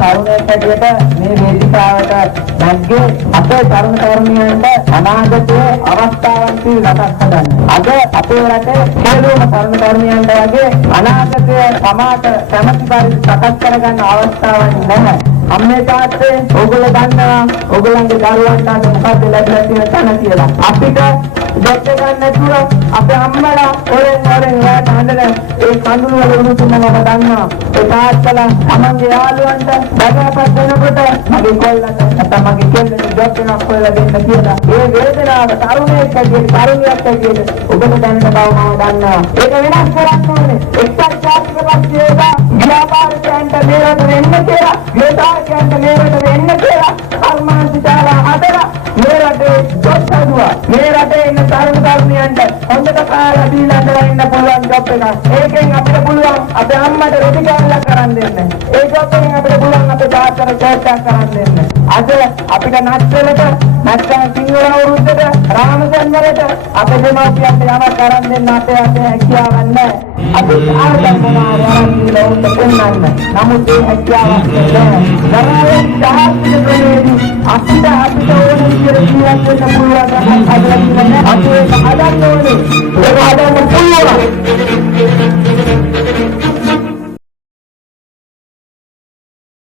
තරුණයෙක් හැටියට මේ වේදිකාවට නැග්ගේ අපේ තරුණ තරුණියන්ට අනාගතයේ අවස්ථාවන් පිළිබඳව හදන්න. අද අපේ රටේ සියලුම තරුණ තරුණියන්ට වගේ අනාගතයේ සමාජ කැමැති පරිදි සකස් කරගන්න අවස්ථාවක් නැහැ. අම්මේ තාත්තේ ඕගොල්ලෝ දන්නවා ඕගොල්ලන්ගේ දරුවන්ට අද මොකද ලැබිලා තියෙන තැන කියලා. අපිට දෙත් ගන්න නැතුව අපේ අම්මලා ඔරෙන් එයාට හඳන ඒ කඳුළු වල උණුසුම මම දන්නවා. ඒ තාත්තලා තමන්ගේ යාළුවන්ට බගාපත් වෙනකොට මගේ කොල්ලන්ට නැත්නම් මගේ කෙල්ලට ජොබ් එකක් හොයලා දෙන්න කියලා. ඒ වේදනාව තරුණයෙක් ඇටියට තරුණියක් ඇටියට ඔබට දැනෙන බව මම දන්නවා. ඒක වෙනස් කරන්න ඕනේ. එක්සත් ජාතික පක්ෂයේද ව්‍යාපාරිකයන්ට මේකට වෙන්න කියලා ව්‍යාපාරිකයන්ට මේකට වෙන්න කියලා කර්මාන්තශාලා හදලා මේ රටේ ජොබ් හදුවා. මේ රටේ ඉන්න තරුණ තරුණියන්ට හොඳට කාලා දීලා ඉන්න පුළුවන් ජොබ් එකක්. ඒකෙන් අපිට පුළුවන් අපේ අම්මට රොටි කෑල්ලක් කරන් දෙන්න. ඒ ජොබ් එකෙන් අපිට පුළුවන් අපේ තාත්තට කෑල්ලක් කරන් දෙන්න. අද අපිට නැත්වලට නැත්නම් සිංහල අවුරුද්දට රාමචන්ද්‍රට අපේ දෙමාපියන්ට යමක් කරන් දෙන්න අපේ හැකියාවක් නැහැ. අපි ආදම් මොනවා වරන් දීලා උන්ට පෙන්නන්න. නමුත් ඒ හැකියාවක් නැහැ. දරාවෙන් දහස් දෙනෙක් අපිට ඕන විදිහට ජීවත් වෙන්න පුළුවන් අපේ හදන්න ඕනේ. ඒක හදන්න පුළුවන්.